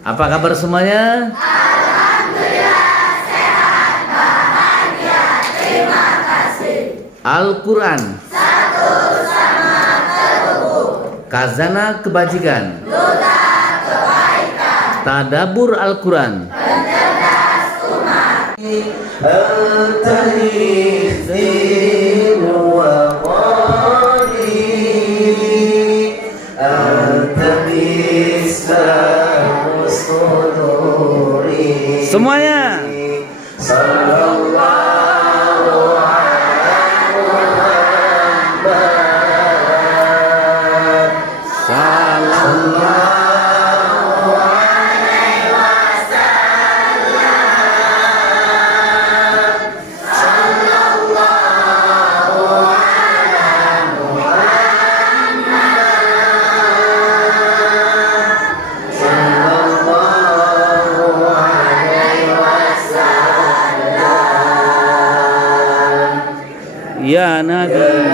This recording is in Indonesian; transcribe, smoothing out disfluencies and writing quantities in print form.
Apa kabar semuanya? Alhamdulillah sehat, bahagia, terima kasih. Al-Quran Satu sama terhubung. Khazanah kebajikan. Duta kebaikan. Tadabbur Al-Quran. Pencerdas umat. Semuanya. Ya Nabi